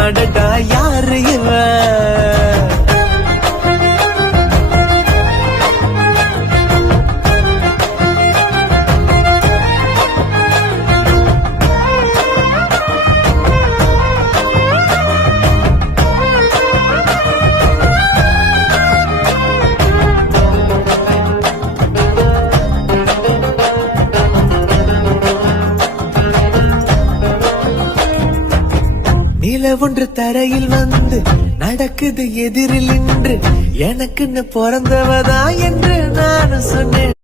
அடடா யாரு இவன்? நிலவொன்று தரையில் வந்து நடக்குது எதிரில் நின்று எனக்குன்னு பிறந்தவதா என்று நான் சொன்னேன்.